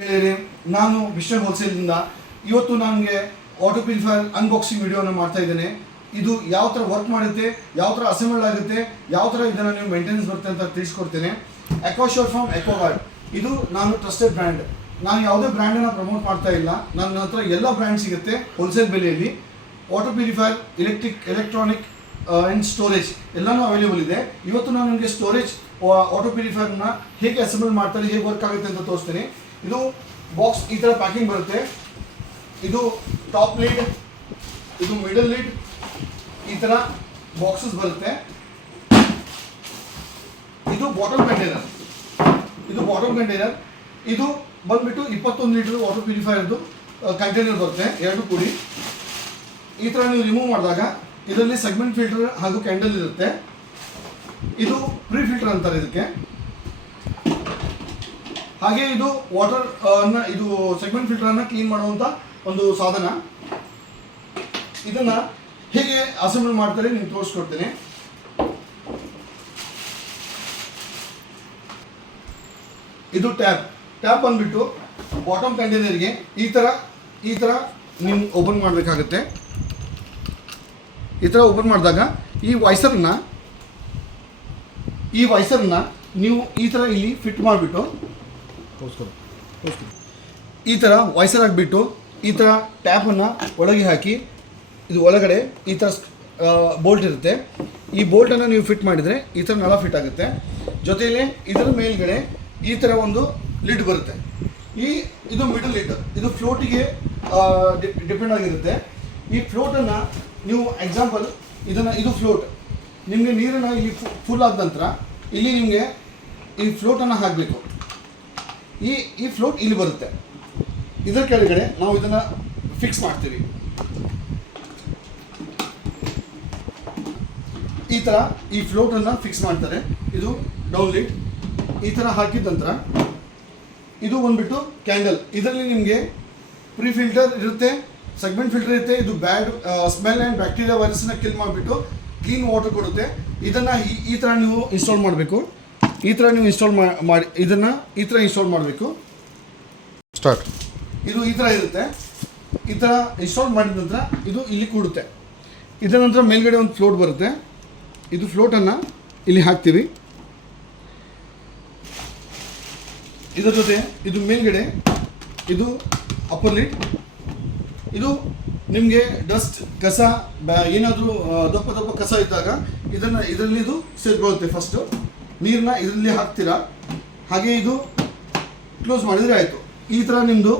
ಗೆಳೆಯರೇ, ನಾನು ವಿಶ್ವ ಹೋಲ್ಸೇಲಿಂದ ಇವತ್ತು ನನಗೆ ಆಟೋ ಪ್ಯೂರಿಫೈಯರ್ ಅನ್ಬಾಕ್ಸಿಂಗ್ ವಿಡಿಯೋನ ಮಾಡ್ತಾ ಇದ್ದೇನೆ. ಇದು ಯಾವ ಥರ ವರ್ಕ್ ಮಾಡುತ್ತೆ, ಯಾವ ಥರ ಅಸೆಂಬಲ್ ಆಗುತ್ತೆ, ಯಾವ ಥರ ಇದನ್ನು ನೀವು ಮೇಂಟೆನೆನ್ಸ್ ಬರುತ್ತೆ ಅಂತ ತಿಳಿಸ್ಕೊಡ್ತೇನೆ. ಎಕೋಶೋರ್ ಫ್ರಮ್ ಎಕೋಗಾರ್ಡ್ ಇದು ನಾನು ಟ್ರಸ್ಟೆಡ್ ಬ್ರ್ಯಾಂಡ್. ನಾನು ಯಾವುದೇ ಬ್ರ್ಯಾಂಡನ್ನು ಪ್ರಮೋಟ್ ಮಾಡ್ತಾ ಇಲ್ಲ. ನನ್ನ ಹತ್ರ ಎಲ್ಲ ಬ್ರ್ಯಾಂಡ್ ಸಿಗುತ್ತೆ ಹೋಲ್ಸೇಲ್ ಬೆಲೆಯಲ್ಲಿ. Auto purifier, electronic and storage ಎಲ್ಲನೂ ಅವೈಲೇಬಲ್ ಇದೆ. ಇವತ್ತು ನಾನು ನಿಮಗೆ ಸ್ಟೋರೇಜ್ ಆಟೋ ಪ್ಯೂರಿಫೈಯರ್ನ ಹೇಗೆ ಅಸೆಂಬಲ್ ಮಾಡ್ತಾರೆ, ಹೇಗೆ ವರ್ಕ್ ಆಗುತ್ತೆ ಅಂತ ತೋರಿಸ್ತೇನೆ. ಇದು ಬಾಕ್ಸ್ ಈ ಥರ ಪ್ಯಾಕಿಂಗ್ ಬರುತ್ತೆ. ಇದು ಟಾಪ್ ಲೀಡ್, ಇದು ಮಿಡಲ್ ಲೀಡ್, ಈ ಥರ ಬಾಕ್ಸಸ್ ಬರುತ್ತೆ. ಇದು ಬಾಟಲ್ ಕಂಟೈನರ್, ಇದು ಬಂದ್ಬಿಟ್ಟು 21 ಲೀಟರ್ ವಾಟರ್ ಪ್ಯೂರಿಫೈಯರ್ದು ಕಂಟೈನರ್ ಬರುತ್ತೆ, ಎರಡು ಕೂಡಿ. ಈ ಥರ ನೀವು ರಿಮೂವ್ ಮಾಡಿದಾಗ ಇದರಲ್ಲಿ ಸೆಗ್ಮೆಂಟ್ ಫಿಲ್ಟರ್ ಹಾಗೂ ಕ್ಯಾಂಡಲ್ ಇರುತ್ತೆ. ಇದು ಪ್ರೀ ಫಿಲ್ಟರ್ ಅಂತಾರೆ ಇದಕ್ಕೆ. ಹಾಗೆ ಇದು ವಾಟರ್ ಇದು ಸೆಗ್ಮೆಂಟ್ ಫಿಲ್ಟರನ್ನು ಕ್ಲೀನ್ ಮಾಡುವಂಥ ಒಂದು ಸಾಧನ. ಇದನ್ನು ಹೇಗೆ ಅಸೆಂಬಲ್ ಮಾಡ್ತಾರೆ ನಿಮ್ಗೆ ತೋರಿಸ್ಕೊಡ್ತೇನೆ. ಇದು ಟ್ಯಾಪ್ ಬಂದ್ಬಿಟ್ಟು ಬಾಟಮ್ ಕಂಟೈನರ್ಗೆ ಈ ಥರ ನೀವು ಓಪನ್ ಮಾಡಬೇಕಾಗುತ್ತೆ. ಈ ಥರ ಓಪನ್ ಮಾಡಿದಾಗ ಈ ವೈಸರ್ನ ನೀವು ಈ ಥರ ಇಲ್ಲಿ ಫಿಟ್ ಮಾಡಿಬಿಟ್ಟು ಈ ಥರ ವೈಸರ್ ಹಾಕಿಬಿಟ್ಟು ಈ ಥರ ಟ್ಯಾಪನ್ನು ಒಳಗೆ ಹಾಕಿ, ಇದು ಒಳಗಡೆ ಈ ಥರ ಬೋಲ್ಟ್ ಇರುತ್ತೆ. ಈ ಬೋಲ್ಟನ್ನು ನೀವು ಫಿಟ್ ಮಾಡಿದರೆ ಈ ಥರ ನಳ ಫಿಟ್ ಆಗುತ್ತೆ. ಜೊತೆಯಲ್ಲೇ ಇದರ ಮೇಲ್ಗಡೆ ಈ ಥರ ಒಂದು ಲಿಡ್ ಬರುತ್ತೆ. ಇದು ಮಿಡಲ್ ಲಿಡ್, ಇದು ಫ್ಲೋಟಿಗೆ ಡಿಪೆಂಡ್ ಆಗಿರುತ್ತೆ. ಈ ಫ್ಲೋಟನ್ನು ನೀವು ಎಕ್ಸಾಂಪಲ್ ಇದು ಫ್ಲೋಟ್, ನಿಮಗೆ ನೀರನ್ನು ಇಲ್ಲಿ ಫುಲ್ ಆದ ನಂತರ ಇಲ್ಲಿ ನಿಮಗೆ ಈ ಫ್ಲೋಟನ್ನು ಹಾಕಬೇಕು. ಈ ಫ್ಲೋಟ್ ಇಲ್ಲಿ ಬರುತ್ತೆ. ಇದರ ಕೆಳಗಡೆ ನಾವು ಇದನ್ನು ಫಿಕ್ಸ್ ಮಾಡ್ತೀವಿ. ಈ ಥರ ಈ ಫ್ಲೋಟನ್ನು ಫಿಕ್ಸ್ ಮಾಡ್ತಾರೆ. ಇದು ಡೌನ್ ಲಿಡ್. ಈ ಥರ ಹಾಕಿದ ನಂತರ ಇದು ಬಂದ್ಬಿಟ್ಟು ಕ್ಯಾಂಡಲ್. ಇದರಲ್ಲಿ ನಿಮಗೆ ಪ್ರೀ ಫಿಲ್ಟರ್ ಇರುತ್ತೆ, ಸೆಗ್ಮೆಂಟ್ ಫಿಲ್ಟರ್ ಇರುತ್ತೆ. ಇದು ಬ್ಯಾಡ್ ಸ್ಮೆಲ್ ಆ್ಯಂಡ್ ಬ್ಯಾಕ್ಟೀರಿಯಾ ವೈರಸ್ನ ಕಿಲ್ ಮಾಡಿಬಿಟ್ಟು ಕ್ಲೀನ್ ವಾಟರ್ ಕೊಡುತ್ತೆ. ಇದನ್ನು ಈ ಥರ ನೀವು ಇನ್ಸ್ಟಾಲ್ ಮಾಡಬೇಕು. ಇದನ್ನು ಈ ಥರ ಇನ್ಸ್ಟಾಲ್ ಮಾಡಬೇಕು. ಸ್ಟಾರ್ಟ್. ಇದು ಈ ಥರ ಇರುತ್ತೆ. ಈ ಥರ ಇನ್ಸ್ಟಾಲ್ ಮಾಡಿದ ನಂತರ ಇದು ಇಲ್ಲಿ ಕೂಡುತ್ತೆ. ಇದರ ನಂತರ ಮೇಲ್ಗಡೆ ಒಂದು ಫ್ಲೋಟ್ ಬರುತ್ತೆ. ಇದು ಫ್ಲೋಟನ್ನು ಇಲ್ಲಿ ಹಾಕ್ತೀವಿ. ಇದರ ಜೊತೆ ಇದು ಮೇಲ್ಗಡೆ ಇದು ಅಪ್ಪರ್ ಲಿಡ್. ಇದು ನಿಮಗೆ ಡಸ್ಟ್, ಕಸ, ಏನಾದರೂ ದಪ್ಪ ಕಸ ಇದ್ದಾಗ ಇದರಲ್ಲಿ ಇದು ಸೇರ್ಕೊಳ್ಳುತ್ತೆ. ಫಸ್ಟು ನೀರನ್ನ ಇದರಲ್ಲಿ ಹಾಕ್ತೀರಾ, ಹಾಗೆ ಇದು ಕ್ಲೋಸ್ ಮಾಡಿದರೆ ಆಯಿತು. ಈ ಥರ ನಿಮ್ಮದು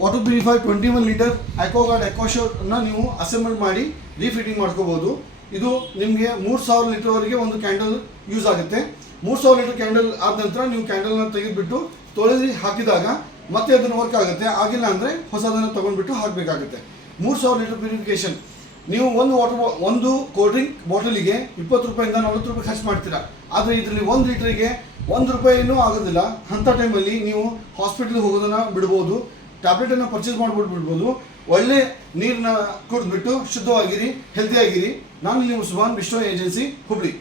ವಾಟರ್ ಪ್ಯೂರಿಫೈಯರ್ 21 ಲೀಟರ್ ಎಕೋಗಾರ್ಡ್ ಎಕೋಶೋರ್ನ ನೀವು ಅಸೆಂಬಲ್ ಮಾಡಿ ರೀಫಿಟ್ಟಿಂಗ್ ಮಾಡ್ಕೋಬೋದು. ಇದು ನಿಮಗೆ 3000 ಲೀಟರ್ವರೆಗೆ ಒಂದು ಕ್ಯಾಂಡಲ್ ಯೂಸ್ ಆಗುತ್ತೆ. 3000 ಲೀಟರ್ ಕ್ಯಾಂಡಲ್ ಆದ ನಂತರ ನೀವು ಕ್ಯಾಂಡಲ್ನ ತೆಗೆದುಬಿಟ್ಟು ತೊಳೆದು ಹಾಕಿದಾಗ ಮತ್ತೆ ಅದನ್ನು ವರ್ಕ್ ಆಗುತ್ತೆ. ಆಗಿಲ್ಲ ಅಂದರೆ ಹೊಸದನ್ನು ತೊಗೊಂಡ್ಬಿಟ್ಟು ಹಾಕಬೇಕಾಗುತ್ತೆ. 3000 ಲೀಟರ್ ಪ್ಯೂರಿಫಿಕೇಷನ್. ನೀವು ಒಂದು ಕೋಲ್ಡ್ ಡ್ರಿಂಕ್ ಬಾಟಲಿಗೆ 20 ರೂಪಾಯಿಂದ 40 ರೂಪಾಯಿ ಖರ್ಚು ಮಾಡ್ತೀರಾ. ಆದರೆ ಇದರಲ್ಲಿ 1 ಲೀಟ್ರಿಗೆ 1 ರೂಪಾಯಿನೂ ಆಗೋದಿಲ್ಲ. ಅಂಥ ಟೈಮಲ್ಲಿ ನೀವು ಹಾಸ್ಪಿಟಲ್ಗೆ ಹೋಗೋದನ್ನು ಬಿಡ್ಬೋದು, ಟ್ಯಾಬ್ಲೆಟನ್ನು ಪರ್ಚೇಸ್ ಬಿಡ್ಬೋದು. ಒಳ್ಳೆ ನೀರನ್ನ ಕುಡಿದ್ಬಿಟ್ಟು ಶುದ್ಧವಾಗಿರಿ, ಹೆಲ್ತಿಯಾಗಿರಿ. ನಾನು ನಿಮ್ಮ ಸುಭಾನ್ ವಿಶ್ವ ಏಜೆನ್ಸಿ, ಹುಬ್ಳಿ.